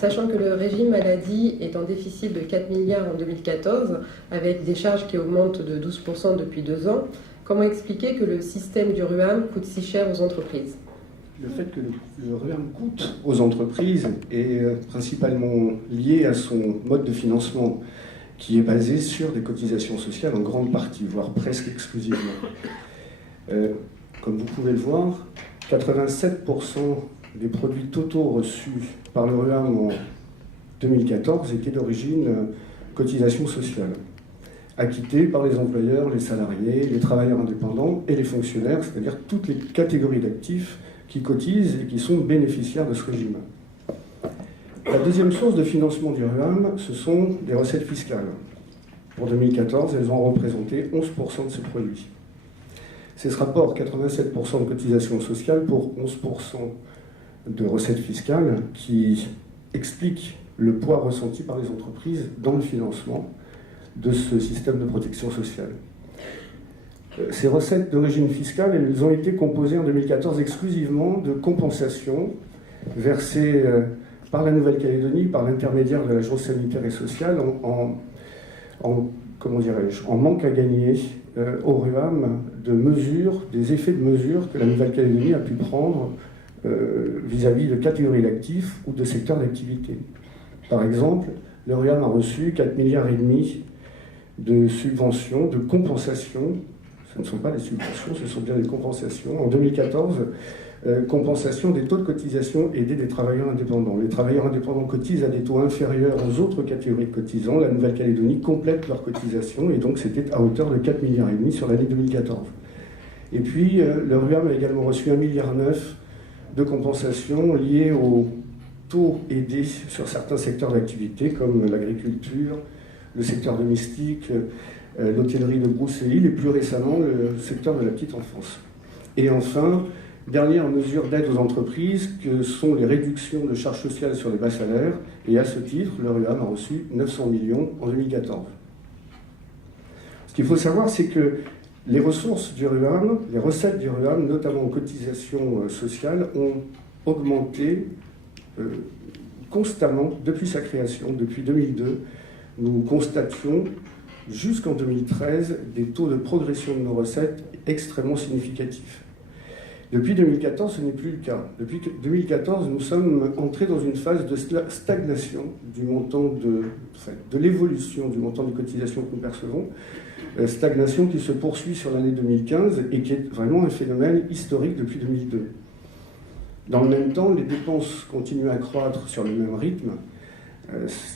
Sachant que le régime maladie est en déficit de 4 milliards en 2014, avec des charges qui augmentent de 12% depuis 2 ans, comment expliquer que le système du RUAM coûte si cher aux entreprises ? Le fait que le RUAM coûte aux entreprises est principalement lié à son mode de financement, qui est basé sur des cotisations sociales en grande partie, voire presque exclusivement. Comme vous pouvez le voir, 87% des produits totaux reçus par le RUAM en 2014 étaient d'origine cotisation sociale, acquittés par les employeurs, les salariés, les travailleurs indépendants et les fonctionnaires, c'est-à-dire toutes les catégories d'actifs qui cotisent et qui sont bénéficiaires de ce régime. La deuxième source de financement du RUAM, ce sont des recettes fiscales. Pour 2014, elles ont représenté 11% de ces produits. C'est ce rapport 87% de cotisation sociale pour 11% de recettes fiscales qui explique le poids ressenti par les entreprises dans le financement de ce système de protection sociale. Ces recettes d'origine fiscale, elles ont été composées en 2014 exclusivement de compensations versées par la Nouvelle-Calédonie, par l'intermédiaire de l'Agence sanitaire et sociale, en manque à gagner au RUAM de mesures, des effets de mesures que la Nouvelle-Calédonie a pu prendre vis-à-vis de catégories d'actifs ou de secteurs d'activité. Par exemple, le RUAM a reçu 4,5 milliards de subventions, de compensations. Ce ne sont pas des subventions, ce sont bien des compensations. En 2014, compensation des taux de cotisation aidés des travailleurs indépendants. Les travailleurs indépendants cotisent à des taux inférieurs aux autres catégories de cotisants. La Nouvelle-Calédonie complète leur cotisation et donc c'était à hauteur de 4,5 milliards sur l'année 2014. Et puis, le RUAM a également reçu 1,9 milliard de compensations liées aux taux aidés sur certains secteurs d'activité comme l'agriculture, le secteur domestique, l'hôtellerie de brousse et îles et plus récemment le secteur de la petite enfance. Et enfin, dernière mesure d'aide aux entreprises que sont les réductions de charges sociales sur les bas salaires et à ce titre, le RUAM a reçu 900 millions en 2014. Ce qu'il faut savoir, c'est que les ressources du RUAM, les recettes du RUAM, notamment en cotisations sociales, ont augmenté constamment depuis sa création, depuis 2002. Nous constations jusqu'en 2013 des taux de progression de nos recettes extrêmement significatifs. Depuis 2014, ce n'est plus le cas. Depuis 2014, nous sommes entrés dans une phase de stagnation du montant de l'évolution du montant des cotisations que nous percevons, stagnation qui se poursuit sur l'année 2015 et qui est vraiment un phénomène historique depuis 2002. Dans le même temps, les dépenses continuent à croître sur le même rythme.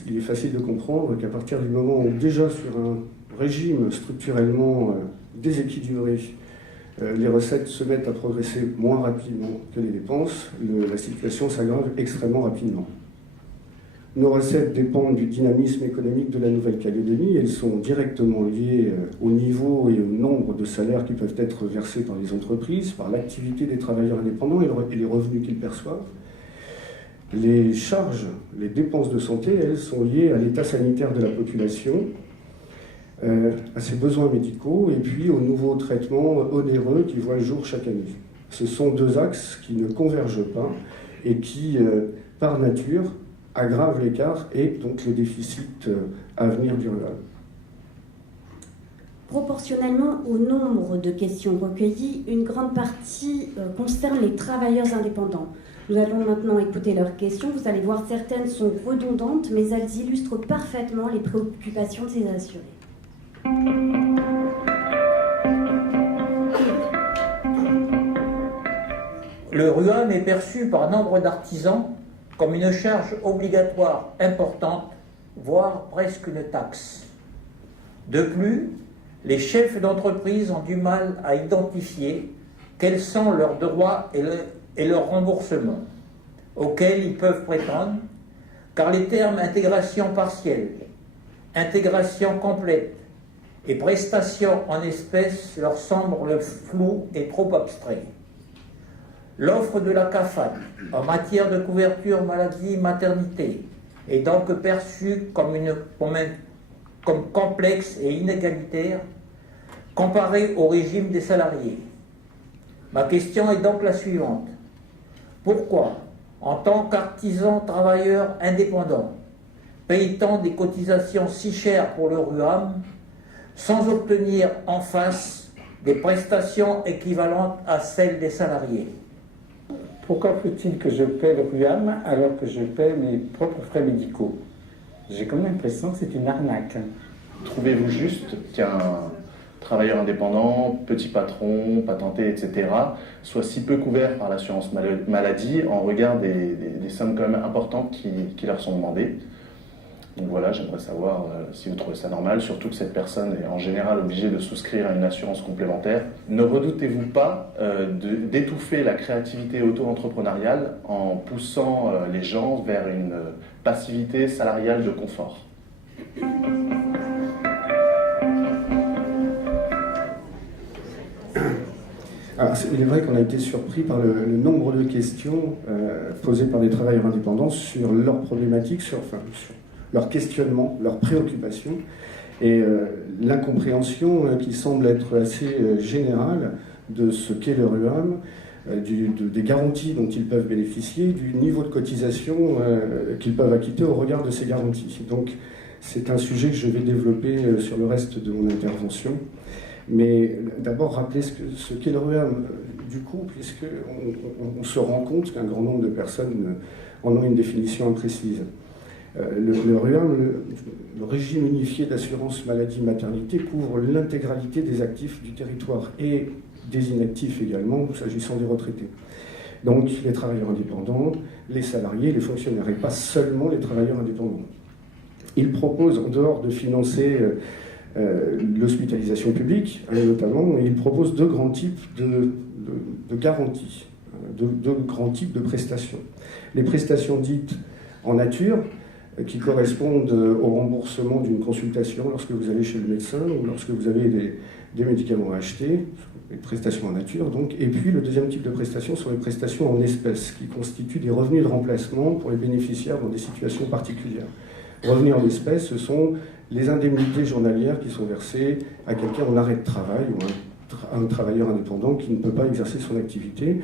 Il est facile de comprendre qu'à partir du moment où déjà sur un régime structurellement déséquilibré, les recettes se mettent à progresser moins rapidement que les dépenses, la situation s'aggrave extrêmement rapidement. Nos recettes dépendent du dynamisme économique de la Nouvelle-Calédonie. Elles sont directement liées au niveau et au nombre de salaires qui peuvent être versés par les entreprises, par l'activité des travailleurs indépendants et les revenus qu'ils perçoivent. Les charges, les dépenses de santé, elles sont liées à l'état sanitaire de la population, à ses besoins médicaux et puis aux nouveaux traitements onéreux qui voient le jour chaque année. Ce sont deux axes qui ne convergent pas et qui, par nature, aggravent l'écart et donc le déficit à venir du RUAM. Proportionnellement au nombre de questions recueillies, une grande partie concerne les travailleurs indépendants. Nous allons maintenant écouter leurs questions. Vous allez voir, certaines sont redondantes, mais elles illustrent parfaitement les préoccupations de ces assurés. Le RUAM est perçu par nombre d'artisans comme une charge obligatoire importante, voire presque une taxe. De plus, les chefs d'entreprise ont du mal à identifier quels sont leurs droits et leurs remboursements auxquels ils peuvent prétendre, car les termes intégration partielle, intégration complète et prestations en espèces leur semblent flous et trop abstraits. L'offre de la CAFAD en matière de couverture maladie-maternité est donc perçue comme complexe et inégalitaire comparée au régime des salariés. Ma question est donc la suivante. Pourquoi, en tant qu'artisan travailleur indépendant, paye-t-on des cotisations si chères pour le RUAM sans obtenir en face des prestations équivalentes à celles des salariés? Pourquoi faut-il que je paie le RUAM alors que je paie mes propres frais médicaux? J'ai comme l'impression que c'est une arnaque. Trouvez-vous juste qu'un travailleur indépendant, petit patron, patenté, etc., soit si peu couvert par l'assurance maladie en regard des sommes quand même importantes qui leur sont demandées? Donc voilà, j'aimerais savoir si vous trouvez ça normal, surtout que cette personne est en général obligée de souscrire à une assurance complémentaire. Ne redoutez-vous pas d'étouffer la créativité auto-entrepreneuriale en poussant les gens vers une passivité salariale de confort? Alors, il est vrai qu'on a été surpris par le nombre de questions posées par des travailleurs indépendants sur leurs problématiques, sur leurs questionnements, leurs préoccupations, et l'incompréhension qui semble être assez générale de ce qu'est le RUAM, des garanties dont ils peuvent bénéficier, du niveau de cotisation qu'ils peuvent acquitter au regard de ces garanties. Donc c'est un sujet que je vais développer sur le reste de mon intervention. Mais d'abord rappeler ce qu'est le RUAM du coup, puisqu'on se rend compte qu'un grand nombre de personnes en ont une définition imprécise. Le RUAM, le régime unifié d'assurance maladie-maternité, couvre l'intégralité des actifs du territoire et des inactifs également, s'agissant des retraités. Donc les travailleurs indépendants, les salariés, les fonctionnaires, et pas seulement les travailleurs indépendants. Il propose, en dehors de financer l'hospitalisation publique, notamment, il propose deux grands types de garanties, deux grands types de prestations. Les prestations dites en nature, qui correspondent au remboursement d'une consultation lorsque vous allez chez le médecin ou lorsque vous avez des médicaments à acheter, les prestations en nature donc. Et puis le deuxième type de prestations sont les prestations en espèces, qui constituent des revenus de remplacement pour les bénéficiaires dans des situations particulières. Revenus en espèces, ce sont les indemnités journalières qui sont versées à quelqu'un en arrêt de travail ou à un travailleur indépendant qui ne peut pas exercer son activité.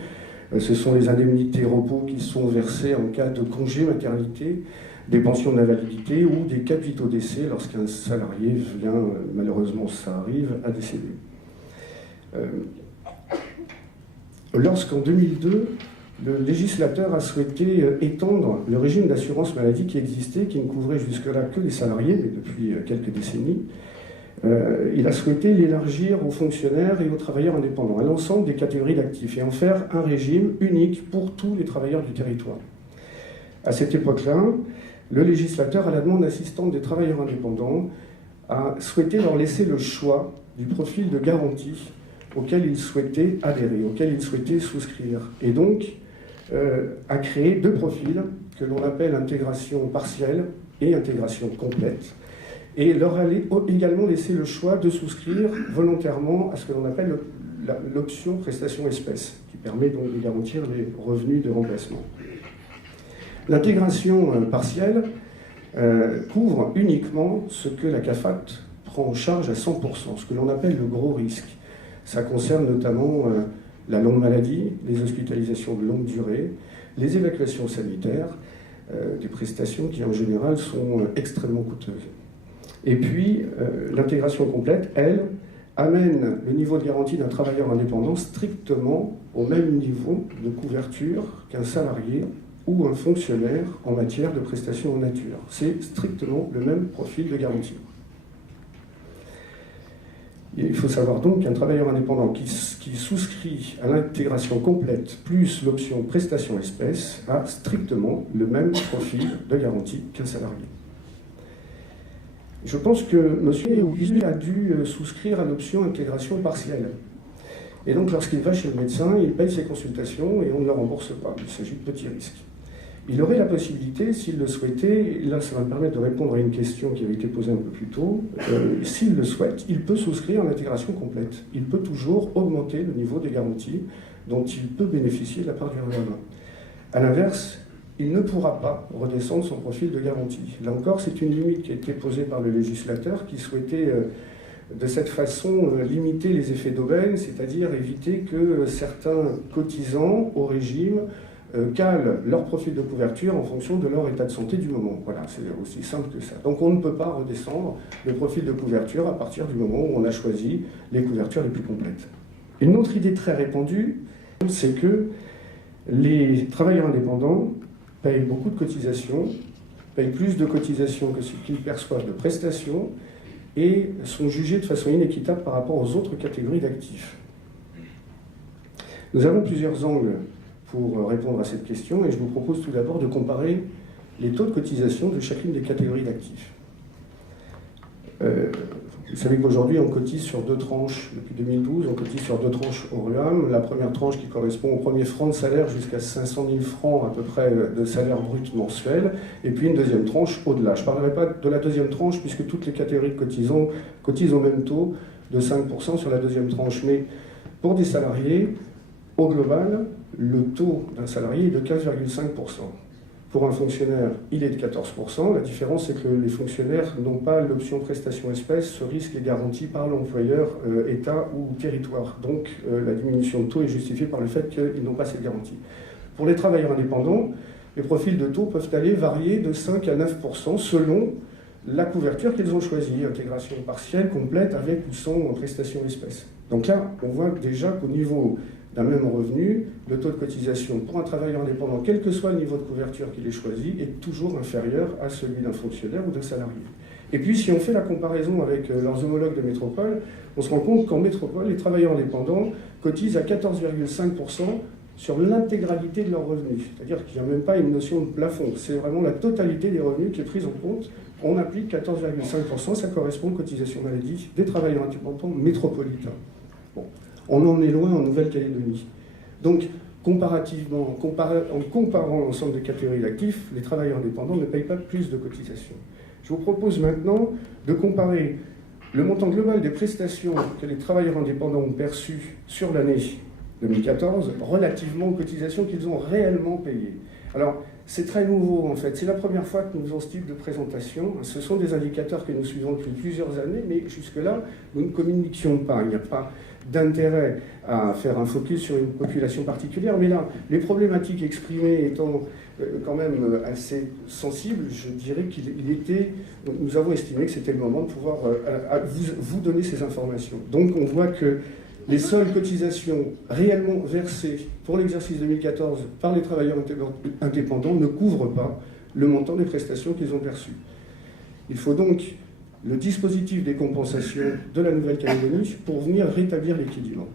Ce sont les indemnités repos qui sont versées en cas de congé maternité, des pensions d'invalidité ou des capitaux décès lorsqu'un salarié vient, malheureusement ça arrive, à décéder. Lorsqu'en 2002, le législateur a souhaité étendre le régime d'assurance maladie qui existait, qui ne couvrait jusque-là que les salariés, mais depuis quelques décennies, il a souhaité l'élargir aux fonctionnaires et aux travailleurs indépendants, à l'ensemble des catégories d'actifs, et en faire un régime unique pour tous les travailleurs du territoire. À cette époque-là, le législateur, à la demande assistante des travailleurs indépendants, a souhaité leur laisser le choix du profil de garantie auquel ils souhaitaient adhérer, auquel ils souhaitaient souscrire. Et donc, a créé deux profils que l'on appelle intégration partielle et intégration complète, et leur a également laissé le choix de souscrire volontairement à ce que l'on appelle l'option prestation espèce, qui permet donc de garantir les revenus de remplacement. L'intégration partielle couvre uniquement ce que la CAFAT prend en charge à 100%, ce que l'on appelle le gros risque. Ça concerne notamment la longue maladie, les hospitalisations de longue durée, les évacuations sanitaires, des prestations qui en général sont extrêmement coûteuses. Et puis, l'intégration complète, elle, amène le niveau de garantie d'un travailleur indépendant strictement au même niveau de couverture qu'un salarié ou un fonctionnaire en matière de prestations en nature. C'est strictement le même profil de garantie. Il faut savoir donc qu'un travailleur indépendant qui souscrit à l'intégration complète plus l'option prestation espèce a strictement le même profil de garantie qu'un salarié. Je pense que M. Ouzui a dû souscrire à l'option intégration partielle. Et donc lorsqu'il va chez le médecin, il paye ses consultations et on ne le rembourse pas. Il s'agit de petits risques. Il aurait la possibilité, s'il le souhaitait, et là ça va me permettre de répondre à une question qui avait été posée un peu plus tôt, s'il le souhaite, il peut souscrire à l'intégration complète. Il peut toujours augmenter le niveau des garanties dont il peut bénéficier de la part du RUAM. A l'inverse, il ne pourra pas redescendre son profil de garantie. Là encore, c'est une limite qui a été posée par le législateur qui souhaitait de cette façon limiter les effets d'aubaine, c'est-à-dire éviter que certains cotisants au régime calent leur profil de couverture en fonction de leur état de santé du moment. Voilà, c'est aussi simple que ça. Donc on ne peut pas redescendre le profil de couverture à partir du moment où on a choisi les couvertures les plus complètes. Une autre idée très répandue, c'est que les travailleurs indépendants payent beaucoup de cotisations, payent plus de cotisations que ce qu'ils perçoivent de prestations et sont jugés de façon inéquitable par rapport aux autres catégories d'actifs. Nous avons plusieurs angles pour répondre à cette question et je vous propose tout d'abord de comparer les taux de cotisation de chacune des catégories d'actifs. Vous savez qu'aujourd'hui, on cotise sur 2 tranches. Depuis 2012, on cotise sur 2 tranches au RUAM. La première tranche qui correspond au premier franc de salaire jusqu'à 500 000 francs à peu près de salaire brut mensuel. Et puis une deuxième tranche au-delà. Je ne parlerai pas de la deuxième tranche puisque toutes les catégories de cotisants cotisent au même taux de 5% sur la deuxième tranche. Mais pour des salariés, au global, le taux d'un salarié est de 15,5%. Pour un fonctionnaire, il est de 14%. La différence, c'est que les fonctionnaires n'ont pas l'option prestation espèce. Ce risque est garanti par l'employeur, État ou territoire. Donc, la diminution de taux est justifiée par le fait qu'ils n'ont pas cette garantie. Pour les travailleurs indépendants, les profils de taux peuvent varier de 5 à 9% selon la couverture qu'ils ont choisie, intégration partielle, complète, avec ou sans prestation espèce. Donc là, on voit déjà qu'au niveau d'un même revenu, le taux de cotisation pour un travailleur indépendant, quel que soit le niveau de couverture qu'il ait choisi, est toujours inférieur à celui d'un fonctionnaire ou d'un salarié. Et puis, si on fait la comparaison avec leurs homologues de métropole, on se rend compte qu'en métropole, les travailleurs indépendants cotisent à 14,5% sur l'intégralité de leurs revenus. C'est-à-dire qu'il n'y a même pas une notion de plafond. C'est vraiment la totalité des revenus qui est prise en compte. On applique 14,5%, ça correspond aux cotisations maladie des travailleurs indépendants métropolitains. Bon. On en est loin en Nouvelle-Calédonie. Donc, comparativement, en comparant l'ensemble des catégories d'actifs, les travailleurs indépendants ne payent pas plus de cotisations. Je vous propose maintenant de comparer le montant global des prestations que les travailleurs indépendants ont perçues sur l'année 2014 relativement aux cotisations qu'ils ont réellement payées. Alors, c'est très nouveau en fait. C'est la première fois que nous faisons ce type de présentation. Ce sont des indicateurs que nous suivons depuis plusieurs années, mais jusque-là, nous ne communiquions pas. Il n'y a pas d'intérêt à faire un focus sur une population particulière, mais là, les problématiques exprimées étant quand même assez sensibles, je dirais nous avons estimé que c'était le moment de pouvoir vous donner ces informations. Donc on voit que les seules cotisations réellement versées pour l'exercice 2014 par les travailleurs indépendants ne couvrent pas le montant des prestations qu'ils ont perçues. Il faut donc le dispositif des compensations de la Nouvelle-Calédonie pour venir rétablir l'équilibre.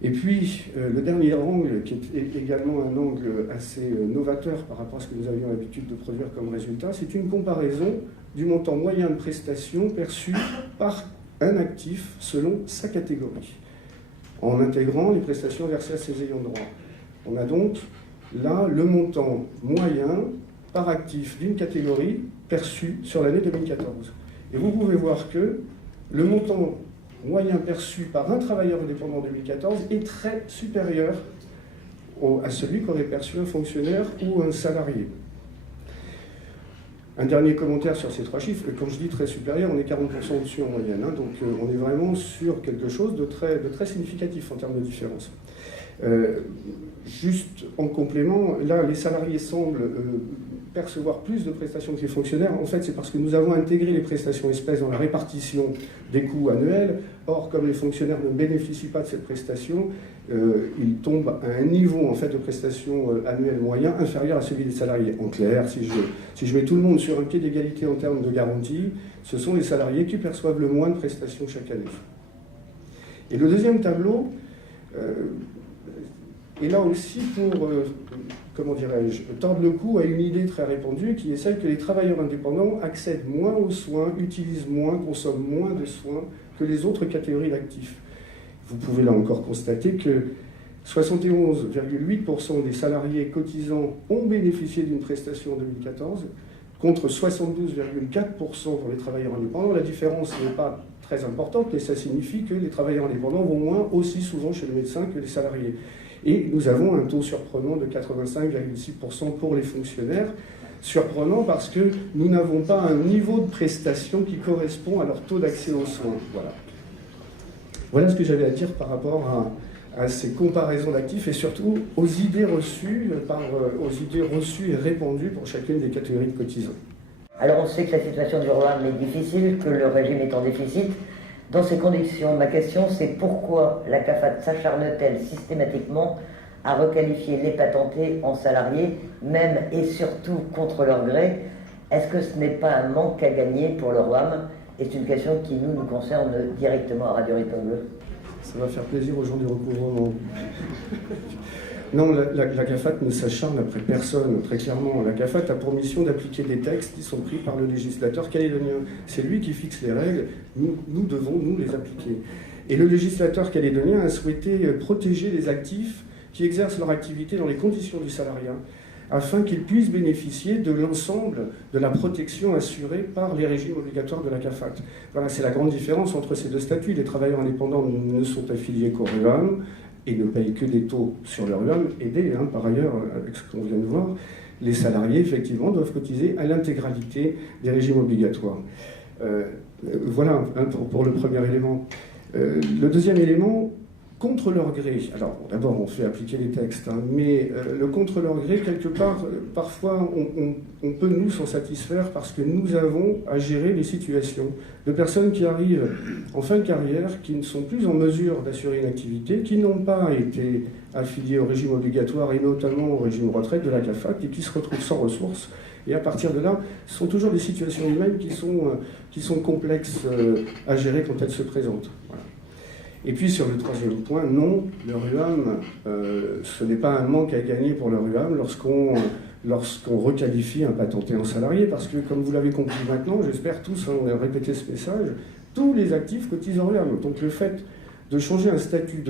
Et puis, le dernier angle, qui est également un angle assez novateur par rapport à ce que nous avions l'habitude de produire comme résultat, c'est une comparaison du montant moyen de prestations perçu par un actif selon sa catégorie, en intégrant les prestations versées à ses ayants droit. On a donc là le montant moyen par actif d'une catégorie perçu sur l'année 2014. Et vous pouvez voir que le montant moyen perçu par un travailleur indépendant en 2014 est très supérieur à celui qu'aurait perçu un fonctionnaire ou un salarié. Un dernier commentaire sur ces 3 chiffres. Quand je dis très supérieur, on est 40% au-dessus en moyenne. Donc on est vraiment sur quelque chose de très significatif en termes de différence. Juste en complément, là, les salariés semblent percevoir plus de prestations que les fonctionnaires. En fait, c'est parce que nous avons intégré les prestations espèces dans la répartition des coûts annuels. Or, comme les fonctionnaires ne bénéficient pas de cette prestation, ils tombent à un niveau en fait, de prestation annuelle moyen inférieur à celui des salariés. En clair, si je mets tout le monde sur un pied d'égalité en termes de garantie, ce sont les salariés qui perçoivent le moins de prestations chaque année. Et le deuxième tableau est là aussi pour, tordre le cou à une idée très répandue qui est celle que les travailleurs indépendants accèdent moins aux soins, utilisent moins, consomment moins de soins que les autres catégories d'actifs. Vous pouvez là encore constater que 71,8% des salariés cotisants ont bénéficié d'une prestation en 2014, contre 72,4% pour les travailleurs indépendants. La différence n'est pas très importante, mais ça signifie que les travailleurs indépendants vont moins aussi souvent chez le médecin que les salariés. Et nous avons un taux surprenant de 85,6% pour les fonctionnaires. Surprenant parce que nous n'avons pas un niveau de prestation qui correspond à leur taux d'accès aux soins. Voilà ce que j'avais à dire par rapport à ces comparaisons d'actifs et surtout aux idées reçues et répandues pour chacune des catégories de cotisants. Alors on sait que la situation du REAM est difficile, que le régime est en déficit. Dans ces conditions, ma question c'est pourquoi la CAFAT s'acharne-t-elle systématiquement à requalifier les patentés en salariés, même et surtout contre leur gré? Est-ce que ce n'est pas un manque à gagner pour le REAM? Et c'est une question qui nous concerne directement à Radio Rythme Bleu. Ça va faire plaisir aux gens du recouvrement. Non, la CAFAT ne s'acharne après personne, très clairement. La CAFAT a pour mission d'appliquer des textes qui sont pris par le législateur calédonien. C'est lui qui fixe les règles, nous devons, nous, les appliquer. Et le législateur calédonien a souhaité protéger les actifs qui exercent leur activité dans les conditions du salariat, afin qu'ils puissent bénéficier de l'ensemble de la protection assurée par les régimes obligatoires de la CAFAT. Voilà, c'est la grande différence entre ces deux statuts. Les travailleurs indépendants ne sont affiliés qu'au RUAM et ne payent que des taux sur le RUAM, aidés par ailleurs, avec ce qu'on vient de voir. Les salariés, effectivement, doivent cotiser à l'intégralité des régimes obligatoires. Voilà pour le premier élément. Le deuxième élément, contre leur gré. Alors, d'abord, on fait appliquer les textes, mais le contre leur gré, quelque part, parfois, on peut nous s'en satisfaire parce que nous avons à gérer les situations de personnes qui arrivent en fin de carrière, qui ne sont plus en mesure d'assurer une activité, qui n'ont pas été affiliés au régime obligatoire et notamment au régime retraite de la CAFAT et qui se retrouvent sans ressources. Et à partir de là, ce sont toujours des situations humaines qui sont complexes à gérer quand elles se présentent. Voilà. Et puis sur le troisième point, non, le RUAM, ce n'est pas un manque à gagner pour le RUAM lorsqu'on requalifie un patenté en salarié, parce que comme vous l'avez compris maintenant, j'espère tous, on a répété ce message, tous les actifs cotisent en RUAM. Donc le fait de changer un statut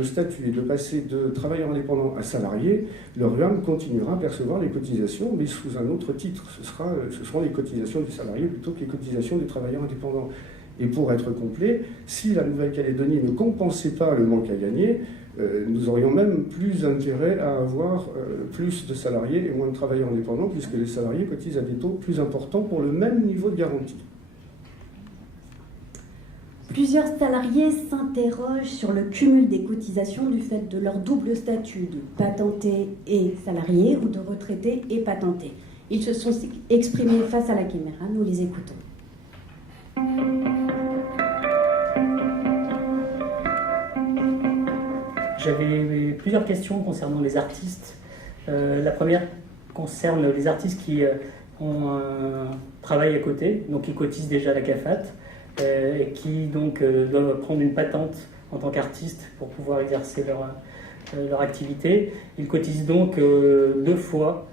et de passer de travailleur indépendant à salarié, le RUAM continuera à percevoir les cotisations, mais sous un autre titre. Ce seront les cotisations du salarié plutôt que les cotisations des travailleurs indépendants. Et pour être complet, si la Nouvelle-Calédonie ne compensait pas le manque à gagner, nous aurions même plus intérêt à avoir plus de salariés et moins de travailleurs indépendants, puisque les salariés cotisent à des taux plus importants pour le même niveau de garantie. Plusieurs salariés s'interrogent sur le cumul des cotisations du fait de leur double statut de patenté et salarié ou de retraité et patenté. Ils se sont exprimés face à la caméra, nous les écoutons. J'avais plusieurs questions concernant les artistes. La première concerne les artistes qui ont un travail à côté, donc qui cotisent déjà à la CAFAT et qui donc doivent prendre une patente en tant qu'artiste pour pouvoir exercer leur activité. Ils cotisent donc deux fois,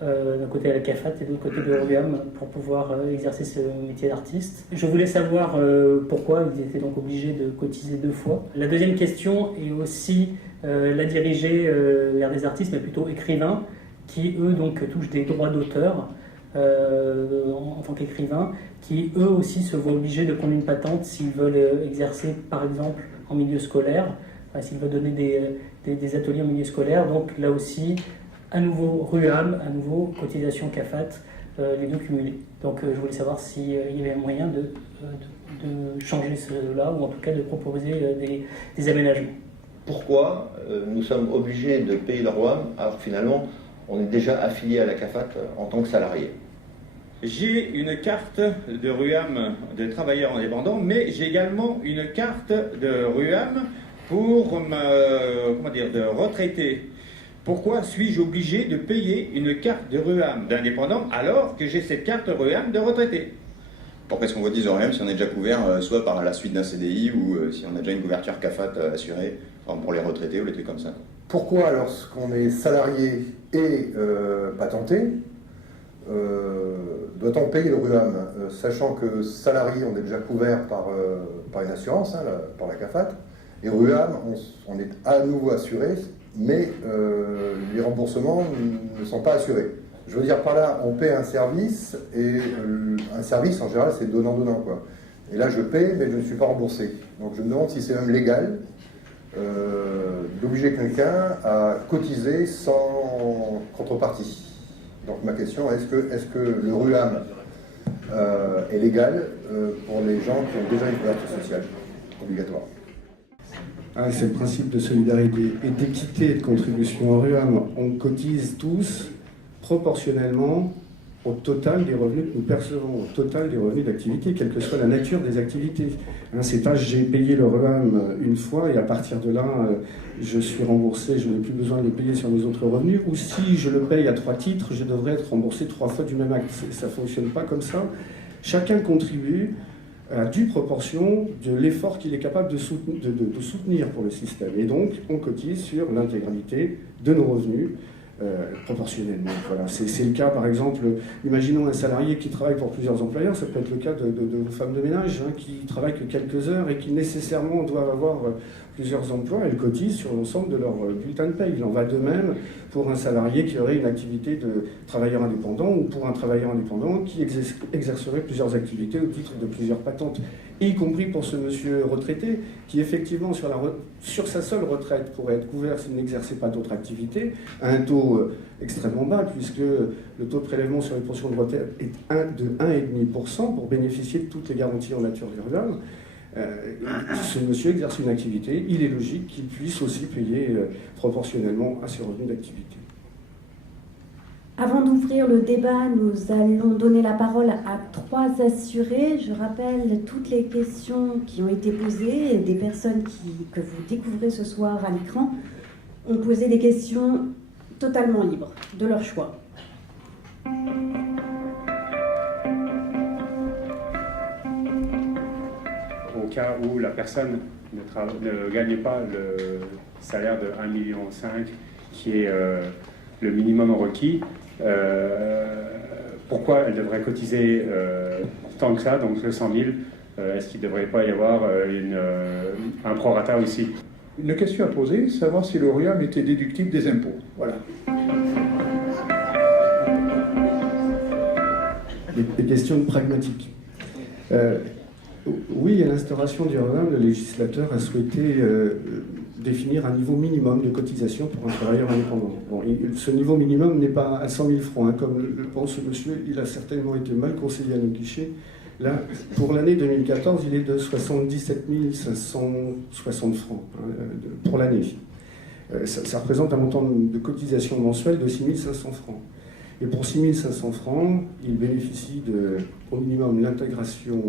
d'un côté à la CAFAT et de l'autre côté de RUAM, pour pouvoir exercer ce métier d'artiste. Je voulais savoir pourquoi ils étaient donc obligés de cotiser deux fois. La deuxième question est aussi la diriger vers des artistes, mais plutôt écrivains, qui eux donc touchent des droits d'auteur en tant qu'écrivains, qui eux aussi se voient obligés de prendre une patente s'ils veulent exercer par exemple en milieu scolaire, s'ils veulent donner des ateliers en milieu scolaire. Donc là aussi, à nouveau RUAM, à nouveau cotisation CAFAT, les deux cumulés. Donc je voulais savoir s'il y avait un moyen de changer cela, ou en tout cas de proposer des aménagements. Pourquoi nous sommes obligés de payer le RUAM alors que finalement on est déjà affilié à la CAFAT en tant que salarié? J'ai une carte de RUAM de travailleur indépendant, mais j'ai également une carte de RUAM pour de retraité. Pourquoi suis-je obligé de payer une carte de RUAM d'indépendant alors que j'ai cette carte RUAM de retraité? Pourquoi est-ce qu'on cotise au RUAM si on est déjà couvert soit par la suite d'un CDI ou si on a déjà une couverture CAFAT assurée, enfin pour les retraités ou les trucs comme ça? Pourquoi, lorsqu'on est salarié et patenté, doit-on payer le RUAM, sachant que salarié, on est déjà couvert par une assurance, par la CAFAT, et RUAM, on est à nouveau assuré, mais les remboursements ne sont pas assurés. Je veux dire par là, on paie un service, et un service en général c'est donnant-donnant, quoi. Et là je paie, mais je ne suis pas remboursé. Donc je me demande si c'est même légal d'obliger quelqu'un à cotiser sans contrepartie. Donc ma question, est-ce que le RUAM est légal pour les gens qui ont déjà une couverture sociale obligatoire? c'est le principe de solidarité et d'équité et de contribution au RUAM. On cotise tous proportionnellement au total des revenus que nous percevons, au total des revenus d'activité, quelle que soit la nature des activités. C'est pas j'ai payé le RUAM une fois et à partir de là, je suis remboursé, je n'ai plus besoin de le payer sur mes autres revenus, ou si je le paye à 3 titres, je devrais être remboursé 3 fois du même acte. Ça ne fonctionne pas comme ça. Chacun contribue à due proportion de l'effort qu'il est capable de soutenir pour le système. Et donc, on cotise sur l'intégralité de nos revenus, proportionnellement. Voilà. C'est le cas, par exemple, imaginons un salarié qui travaille pour plusieurs employeurs, ça peut être le cas de vos femmes de ménage, qui travaillent que quelques heures et qui nécessairement doivent avoir plusieurs emplois. Elles cotisent sur l'ensemble de leur bulletin de paie. Il en va de même pour un salarié qui aurait une activité de travailleur indépendant ou pour un travailleur indépendant qui exercerait plusieurs activités au titre de plusieurs patentes, y compris pour ce monsieur retraité qui, effectivement, sur sa seule retraite pourrait être couvert s'il n'exerçait pas d'autres activités, à un taux extrêmement bas, puisque le taux de prélèvement sur les pensions de retraite est de 1,5% pour bénéficier de toutes les garanties en nature du RUAM. Ce monsieur exerce une activité, il est logique qu'il puisse aussi payer proportionnellement à ses revenus d'activité. Avant d'ouvrir le débat, nous allons donner la parole à 3 assurés. Je rappelle toutes les questions qui ont été posées. Des personnes que vous découvrez ce soir à l'écran ont posé des questions totalement libres, de leur choix. Au cas où la personne ne gagne pas le salaire de 1,5 million, qui est le minimum requis, pourquoi elle devrait cotiser tant que ça, donc 100 000 est-ce qu'il ne devrait pas y avoir un prorata aussi? Une question à poser, savoir si le RUAM était déductible des impôts. Voilà. Des questions pragmatiques. Oui, à l'instauration du RUAM, le législateur a souhaité définir un niveau minimum de cotisation pour un travailleur indépendant. Bon, ce niveau minimum n'est pas à 100 000 francs, comme le pense ce monsieur, il a certainement été mal conseillé à nos guichets. Là, pour l'année 2014, il est de 77 560 francs pour l'année. Ça représente un montant de cotisation mensuelle de 6 500 francs. Et pour 6 500 francs, il bénéficie au minimum l'intégration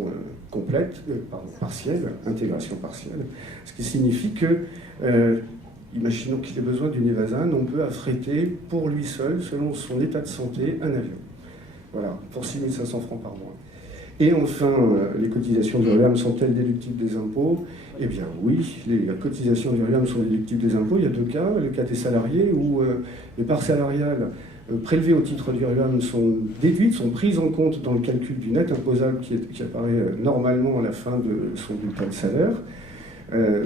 partielle, intégration partielle, ce qui signifie que, imaginons qu'il ait besoin d'une évasane, on peut affréter pour lui seul, selon son état de santé, un avion. Voilà, pour 6 500 francs par mois. Et enfin, les cotisations du RUAM sont-elles déductibles des impôts? Eh bien oui, les cotisations du RUAM sont déductibles des impôts. Il y a 2 cas. Le cas des salariés où les parts salariales prélevées au titre du RUAM sont déduites, sont prises en compte dans le calcul du net imposable qui apparaît normalement à la fin de son bulletin de salaire.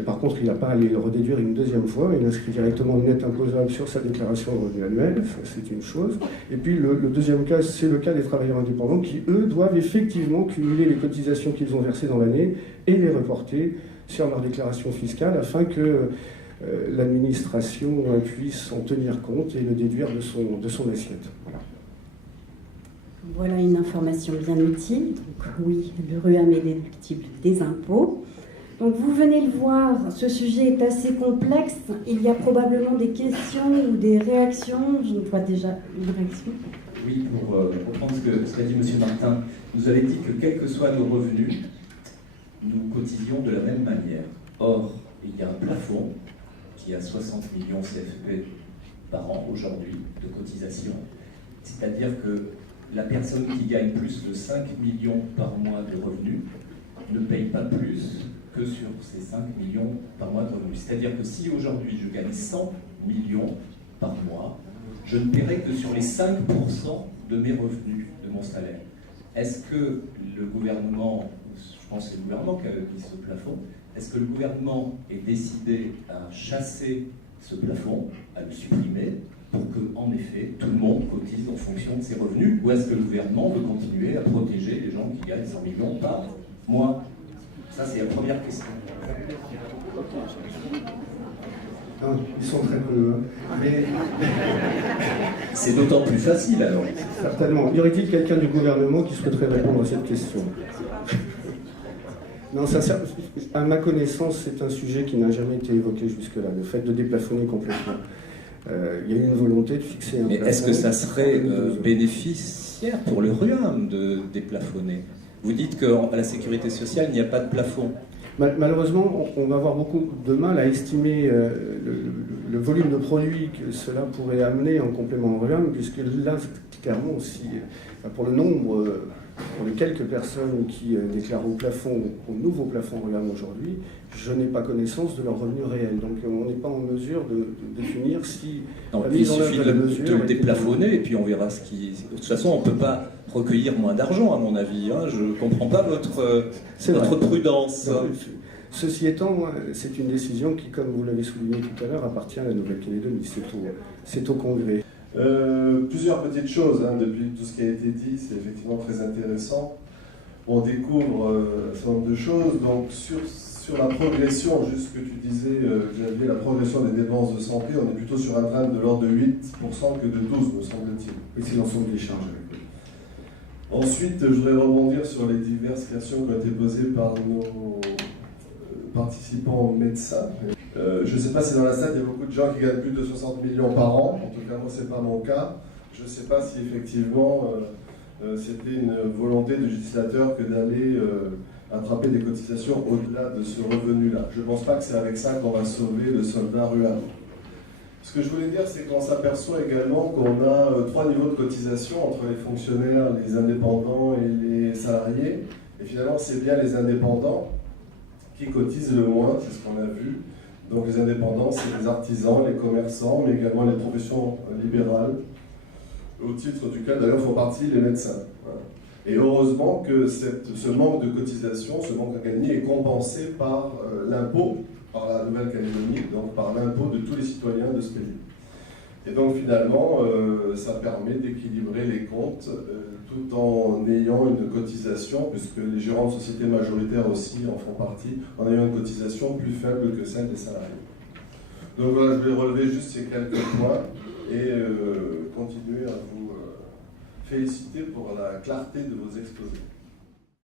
Par contre, il n'a pas à les redéduire une deuxième fois, il inscrit directement le net imposable sur sa déclaration de revenus annuel, c'est une chose. Et puis le deuxième cas, c'est le cas des travailleurs indépendants qui, eux, doivent effectivement cumuler les cotisations qu'ils ont versées dans l'année et les reporter sur leur déclaration fiscale afin que l'administration puisse en tenir compte et le déduire de son assiette. Voilà une information bien utile. Donc oui, le RUAM est déductible des impôts. Donc vous venez le voir, ce sujet est assez complexe. Il y a probablement des questions ou des réactions. Je vois déjà une réaction. Oui, pour reprendre ce qu'a dit M. Martin, vous avez dit que quels que soient nos revenus, nous cotisions de la même manière. Or, il y a un plafond qui a 60 millions CFP par an aujourd'hui de cotisation. C'est-à-dire que la personne qui gagne plus de 5 millions par mois de revenus ne paye pas plus que sur ces 5 millions par mois de revenus. C'est-à-dire que si aujourd'hui je gagne 100 millions par mois, je ne paierai que sur les 5% de mes revenus, de mon salaire. Est-ce que le gouvernement, je pense que c'est le gouvernement qui a mis ce plafond, est-ce que le gouvernement est décidé à chasser ce plafond, à le supprimer, pour que, en effet, tout le monde cotise en fonction de ses revenus, ou est-ce que le gouvernement veut continuer à protéger les gens qui gagnent 100 millions par mois? Ça, c'est la première question. Ils sont très peu. Mais... C'est d'autant plus facile alors. Certainement. Y aurait-il quelqu'un du gouvernement qui souhaiterait répondre à cette question? Non, à ma connaissance, c'est un sujet qui n'a jamais été évoqué jusque-là, le fait de déplafonner complètement. Il y a eu une volonté de fixer un plafond. Mais est-ce que ça serait bénéficiaire pour le RUAM de déplafonner? Vous dites qu'à la sécurité sociale, il n'y a pas de plafond. Malheureusement, on va avoir beaucoup de mal à estimer le volume de produits que cela pourrait amener en complément au RUAM, puisque là, clairement, pour le nombre, pour les quelques personnes qui déclarent au nouveau plafond RUAM aujourd'hui, je n'ai pas connaissance de leurs revenus réels. Donc on n'est pas en mesure de définir si non, il suffit de le déplafonner et puis on verra ce qui... De toute façon, on ne peut pas recueillir moins d'argent, à mon avis. Hein. Je ne comprends pas votre prudence. Non, ceci étant, c'est une décision qui, comme vous l'avez souligné tout à l'heure, appartient à la Nouvelle-Calédonie. C'est au Congrès. Plusieurs petites choses depuis tout ce qui a été dit, c'est effectivement très intéressant. On découvre un certain nombre de choses. Donc sur la progression, juste ce que tu disais, Xavier, la progression des dépenses de santé, on est plutôt sur un train de l'ordre de 8% que de 12%, me semble-t-il. Oui, c'est l'ensemble des charges. Ensuite, je voudrais rebondir sur les diverses questions qui ont été posées par nos participants médecins. Je ne sais pas si dans la salle, il y a beaucoup de gens qui gagnent plus de 60 millions par an. En tout cas, moi, ce n'est pas mon cas. Je ne sais pas si effectivement c'était une volonté du législateur que d'aller attraper des cotisations au-delà de ce revenu-là. Je ne pense pas que c'est avec ça qu'on va sauver le soldat RUAM. Ce que je voulais dire, c'est qu'on s'aperçoit également qu'on a 3 niveaux de cotisation entre les fonctionnaires, les indépendants et les salariés. Et finalement, c'est bien les indépendants qui cotisent le moins, c'est ce qu'on a vu. Donc les indépendants, c'est les artisans, les commerçants, mais également les professions libérales. Au titre duquel, d'ailleurs, font partie les médecins. Voilà. Et heureusement que ce manque de cotisation, ce manque à gagner est compensé par l'impôt, par la Nouvelle-Calédonie, donc par l'impôt de tous les citoyens de ce pays. Et donc finalement, ça permet d'équilibrer les comptes tout en ayant une cotisation, puisque les gérants de sociétés majoritaires aussi en font partie, en ayant une cotisation plus faible que celle des salariés. Donc voilà, je vais relever juste ces quelques points et continuer à vous féliciter pour la clarté de vos exposés.